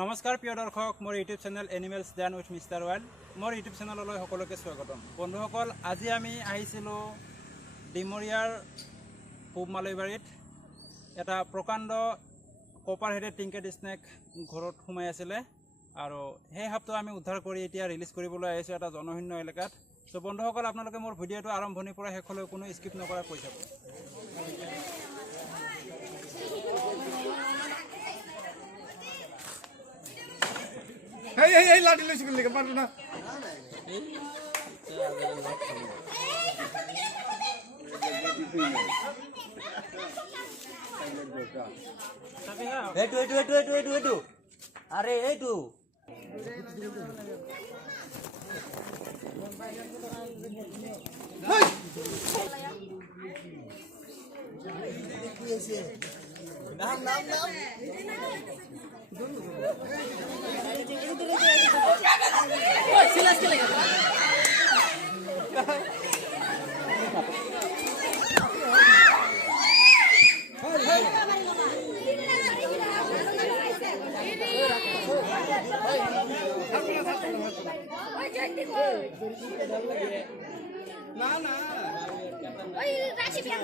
নমস্কাৰ প্ৰিয় দৰ্শক, মোৰ YouTube channel animals den with mister wild. মোৰ ইউটিউব চেনেললৈ সকলোকে স্বাগতম। বন্ধুসকল, আজি আমি আহিছিলোঁ ডিমৰীয়াৰ পূব মালৈবাৰীত। এটা প্ৰকাণ্ড কপাৰ হেডেড টিংকেট স্নেক ঘৰত সোমাই আছিলে আৰু সেই সাপটো আমি উদ্ধাৰ কৰি এতিয়া ৰিলিজ কৰিবলৈ আহিছোঁ এটা জনশূন্য এলেকাত। চ' বন্ধুসকল, আপোনালোকে মোৰ ভিডিঅ'টো আৰম্ভণিৰ পৰা শেষলৈ কোনো স্কিপ নকৰা কৈ চাব। এই লাঠি লৈছে কিন্তু পারতো না এইটো আরে এইটো নাম নাম নাম না না ওই রাশি বিয়ান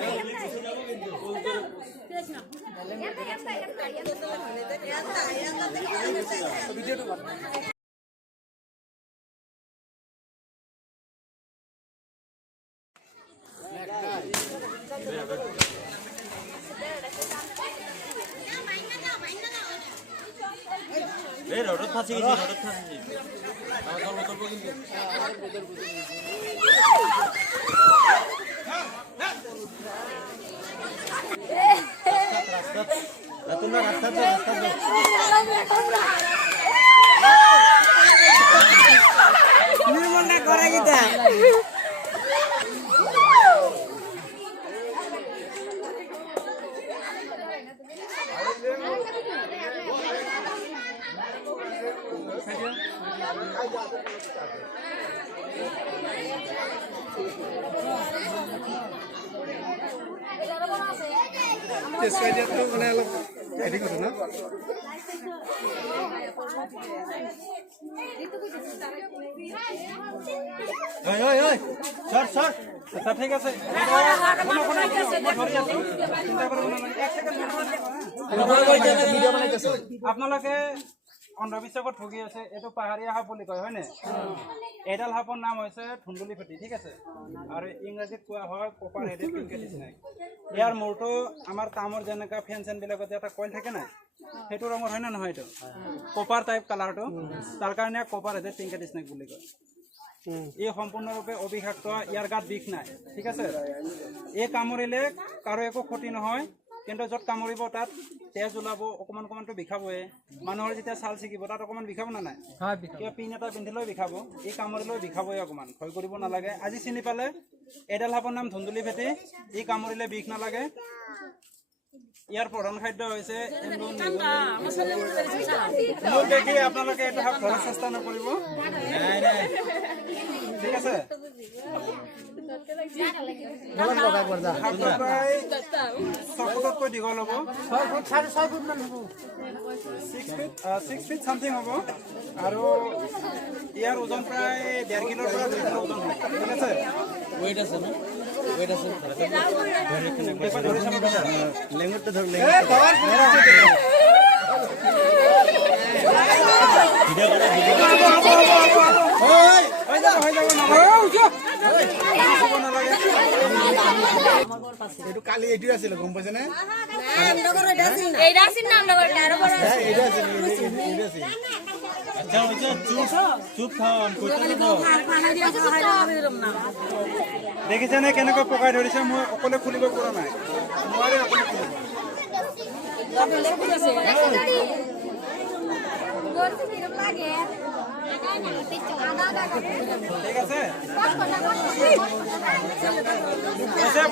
এই রডত ফাঁসি গেছে আমার গল্প করবো কিন্তু তোমরা রাস্তা নির্মলটা করা গিতা ঠিক আছে, আপোনালোকে অন্ধবিশ্বাসত ঠগি আছে। এইটো পাহাৰীয়া সাপ বুলি কয়, হয়নে? এইডাল সাপৰ নাম হৈছে ধুন্দুলি ফেটি, ঠিক আছে। আৰু ইংৰাজীত কোৱা হয় কপাৰ হেডেড টিংকেট স্নেক। ইয়াৰ মূৰটো আমাৰ তামৰ যেনেকা ফেন চেনবিলাকত এটা কইল থাকে নাই, সেইটো ৰঙৰ হয় নে নহয়? এইটো কপাৰ টাইপ কালাৰটো, তাৰ কাৰণে কপাৰ হেডেড টিংকেট স্নেক বুলি কয়। এই সম্পূৰ্ণৰূপে অবিষাক্ত, ইয়াৰ গাত বিষ নাই, ঠিক আছে। এই কামুৰিলে কাৰো একো ক্ষতি নহয়, কিন্তু য'ত কামুৰিব তাত তেজ ওলাব, অকণমান অকণমানটো বিষাবয়ে। মানুহৰ যেতিয়া ছাল ছিগিব তাত অকণমান বিষাব না নাই? কিবা পিন এটা পিন্ধিলেও বিষাব, এই কামুৰিলেও বিষাবয়ে অকণমান। ভয় কৰিব নালাগে। আজি চিনি পালে, এইডাল সাপৰ নাম ধুন্দুলি ফেটি। ই কামুৰিলে বিষ নালাগে। ইয়াৰ প্ৰধান খাদ্য হৈছে মোক দেখি আপোনালোকে এইটো সাপ ধৰাৰ চেষ্টা নকৰিব, ঠিক আছে। দীঘল হ'ব, 6 ফিট চামথিং হ'ব, আৰু ইয়াৰ ওজন প্ৰায় 1.5 কিলোৰ পৰা 2 কিলো ওজন হয়, ঠিক আছে। ৱেইট আছে ন? ৱেইট আছে। লেঙুৰটো ধৰ, এইটো কালি এইটো আছিল, গম পাইছে নে? দেখিছেনে কেনেকৈ পকাই ধৰিছে? মই অকলে খুলিব পৰা নাই, নোৱাৰি অকলে খুলিব। ঠিক আছে,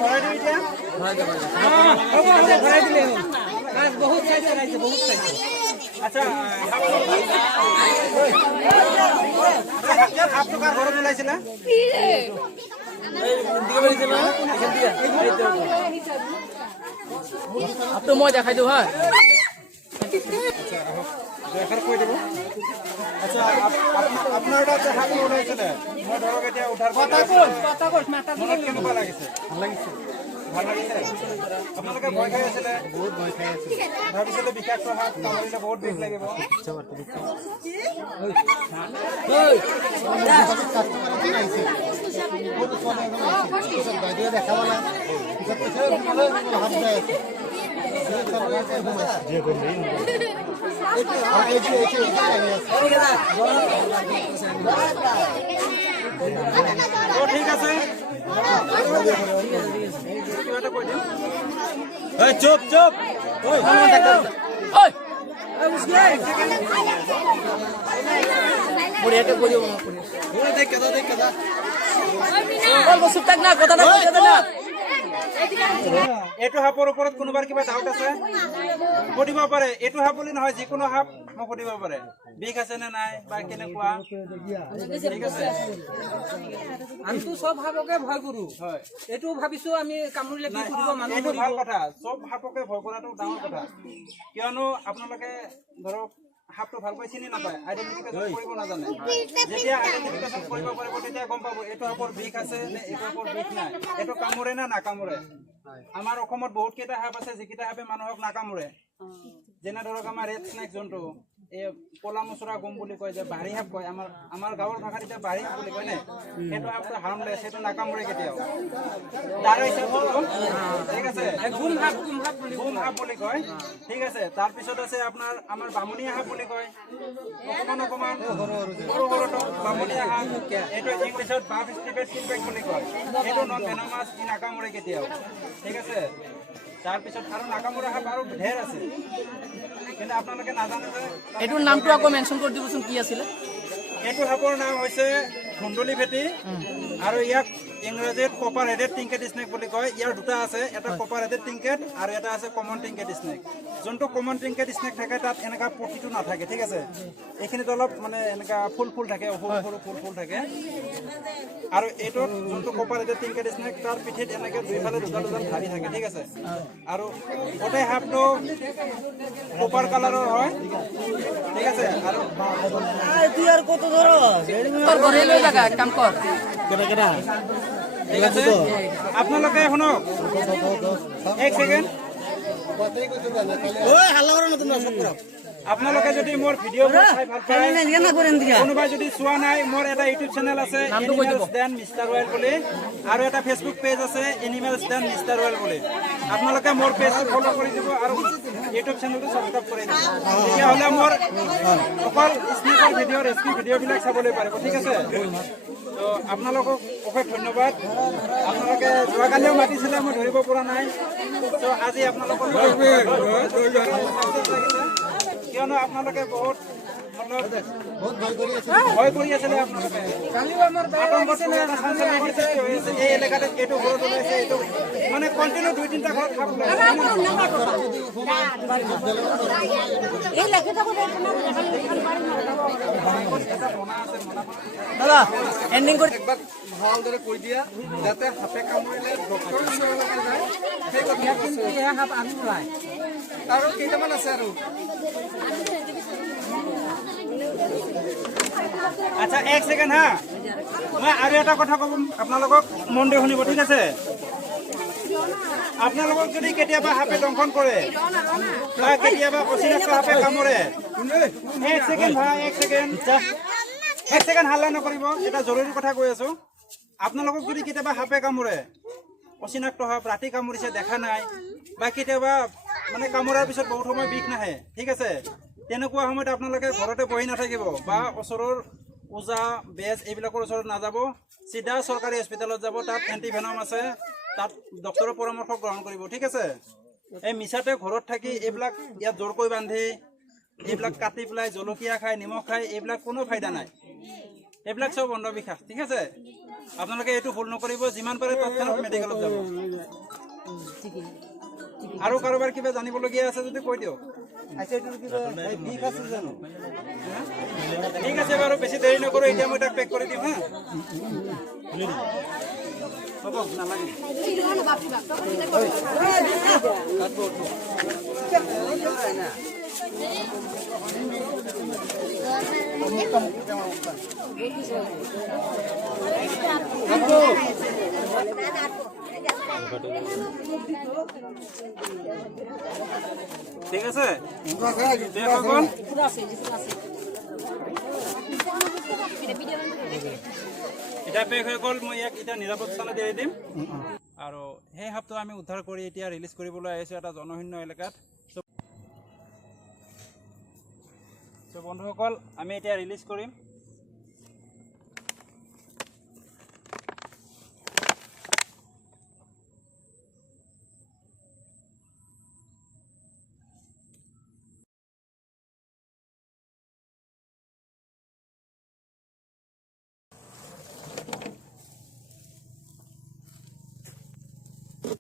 ভৰাই দিওঁ এতিয়া। ভৰাই দিলে বহুত চাইছে, বহুত চাইছে। আচ্ছা, সাপটো কাৰ ঘৰত ওলাইছিলা আপনি মই দেখাই দিওঁ হা এখানে কৈ দিব আচ্ছা আপনার এটা হাত ওলাইছিলে মই ধরক এতিয়া উঠার কথা মনত কেনেকুৱা লাগিছে ভাল লাগিছে আপোনালোকে ভয় খাই আছিলে বহুত ভয় খাই আছিলে ভাবিছিলে বিষাক্ত হাত কামুৰিলে বহুত বিষ লাগিব ঠিক আছে চুপ চুপ চুপ থাক না কথাটা এইটো সাপৰ ওপৰত কোনোবাৰ কিবা ডাউট আছে সুধিব পাৰে এইটো সাপ বুলি নহয় যিকোনো সাপ মোক সুধিব পাৰে বিষ আছে নে নাই বা কেনেকুৱা ঠিক আছে আমিতো সব সাপকে ভয় কৰো হয় এইটো ভাবিছো আমি কামুৰিলে কি কৰিব মানুহ এইটো ভাল কথা চব সাপকে ভয় কৰাটো ডাঙৰ কথা কিয়নো আপোনালোকে ধৰক সাপটো ভালকৈ চিনি নাপায় আইডেন্টিফিকেশ্যন কৰিব নাজানে যেতিয়া আইডেন্টিফিকেশ্যন কৰিব পাৰিব তেতিয়া গম পাব এইটো সাপৰ বিষ আছে নে এইটো সাপৰ বিষ নাই এইটো কামুৰে না নাকামুৰে আমাৰ অসমত বহুত কেইটা সাপ আছে যিকেইটা সাপে মানুহক নাকামুৰে যেনে ধৰক আমাৰ ৰেড স্নেক যোনটো এই কলা মচুৰা গুম বুলি কয় যে বাঢ়ি সাপ কয় আমাৰ গাঁৱৰ ভাষাত এতিয়া বাঢ়ি সাপ বুলি কয় নে সেইটো সাপটো হাৰ্মলেছ সেইটো নাকামুৰে কেতিয়াও তাৰ হিচাপত ঠিক আছে গুম সাপ বুলি কয় ঠিক আছে তাৰপিছত আছে আপোনাৰ আমাৰ বামুণীয়া সাপ বুলি কয় অকণমান সৰু সৰুটো বামুণীয়া সাপ এইটো ইংলিছত বাফ ষ্টিপেড চিলবেক বুলি কয় সেইটো নন ভেনমাছ ই নাকামুৰে কেতিয়াও ঠিক আছে তাৰপিছত আৰু নাকামুৰা সাপ আৰু ঢেৰ আছে কিন্তু আপোনালোকে নাজানে যে এইটোৰ নামটো আকৌ মেনশ্যন কৰি দিবচোন কি আছিলে এইটো সাপৰ নাম হৈছে ধুন্দুলি ফেটি আৰু ইয়াক ইংৰাজীত কপাৰ হেডেড টিংকেট স্নেক বুলি কয় ইয়াৰ দুটা আছে এটা কপাৰ হেডেড টিংকেট আৰু এটা আছে কমন টিংকেট স্নেক যোনটো কমন টিংকেট স্নেক থাকে তাত এনেকা পটিটো নাথাকে ঠিক আছে এইখিনিত অলপ মানে এনেকা ফুল থাকে সৰু ফুল থাকে আৰু এইটোত যোনটো কপাৰ হেডেড টিংকেট স্নেক তাৰ পিঠিত এনেকে দুইফালে দুডাল ধাৰি থাকে ঠিক আছে আৰু গোটেই সাপটো কপাৰ কালাৰৰ হয় ঠিক আছে আৰু তোৰ ঘৰে লৈ জাগা কাম কৰ ঠিক আছে আপোনালোকে শুনক এক ছেকেণ্ড আপোনালোকে যদি মোৰ ভিডিঅ'বোৰ চাই ভাল পায় কোনোবাই যদি চোৱা নাই মোৰ এটা ইউটিউব চেনেল আছে এনিমেলছ দেন মিষ্টাৰ ৰয়েল বুলি আৰু এটা ফেচবুক পেজ আছে এনিমেলছ দেন মিষ্টাৰ ৰয়েল বুলি আপোনালোকে মোৰ পেজটো ফ'ল' কৰি দিব আৰু ইউটিউব চেনেলটো ছাবস্ক্ৰাইব কৰি দিব তেতিয়াহ'লে মোৰ অকল স্নেকৰ ভিডিঅ' ৰেচিপি ভিডিঅ'বিলাক চাবলৈ পাৰিব ঠিক আছে তো আপোনালোকক অশেষ ধন্যবাদ আপোনালোকে যোৱাকালিও মাতিছিলে মই ধৰিব পৰা নাই তো আজি আপোনালোকৰ কিয়নো আপোনালোকে বহুত ভয় কৰি আছিলে আপোনালোকে এই এলেকাতে এইটো ঘৰত ওলাইছে এইটো মানে কণ্টিনিউ 2-3টা ঘৰত সাপ ওলাইছে দাদা এণ্ডিং কৰি একবাৰ ভালদৰে কৈ দিয়া যাতে সাপে কামুৰিলে ডক্টৰ ওচৰলৈকে যায় সেই কথা কিন্তু এয়া সাপ আমি ওলাই আৰু কেইটামান আছে আৰু আচ্ছা এক ছেকেণ্ড হা মই আৰু এটা কথা ক'ম আপোনালোকক মন দি শুনিব ঠিক আছে আপোনালোকক যদি কেতিয়াবা সাপে দংশন কৰে বা কেতিয়াবা অচিনাক্ত সাপে কামুৰে এক ছেকেণ্ড হাল্লা নকৰিব এটা জৰুৰী কথা কৈ আছো আপোনালোকক যদি কেতিয়াবা সাপে কামুৰে অচিনাক্ত সাপ ৰাতি কামুৰিছে দেখা নাই বা কেতিয়াবা মানে কামুৰাৰ পিছত বহুত সময় বিষ নাহে ঠিক আছে তেনেকুৱা সময়ত আপোনালোকে ঘৰতে বহি নাথাকিব বা ওচৰৰ ওজা বেজ এইবিলাকৰ ওচৰত নাযাব চিধা চৰকাৰী হস্পিটেলত যাব তাত এণ্টিভেনম আছে তাত ডক্টৰৰ পৰামৰ্শ গ্ৰহণ কৰিব ঠিক আছে এই মিছাতে ঘৰত থাকি এইবিলাক ইয়াত জোৰকৈ বান্ধি এইবিলাক কাটি পেলাই জলকীয়া খায় নিমখ খায় এইবিলাক কোনো ফাইদা নাই এইবিলাক চব অন্ধবিশ্বাস ঠিক আছে আপোনালোকে এইটো ভুল নকৰিব যিমান পাৰে তৎক্ষণাত মেডিকেলত যাব আৰু কাৰোবাৰ কিবা জানিবলগীয়া আছে যদি কৈ দিয়ক। ঠিক আছে বাৰু, বেছি দেৰি নকৰোঁ, এতিয়া মই তাক পেক কৰি দিম হা। হ'ব, নালাগে। ঠিক আছে, পেক হৈ গ'ল। এতিয়া পেক হৈ গ'ল, মই ইয়াক এতিয়া নিৰাপদ স্থানত এৰি দিম। আৰু সেই সাপটো আমি উদ্ধাৰ কৰি এতিয়া ৰিলিজ কৰিবলৈ আহিছোঁ এটা জনশূন্য এলেকাত। চ' বন্ধুসকল, আমি এতিয়া ৰিলিজ কৰিম।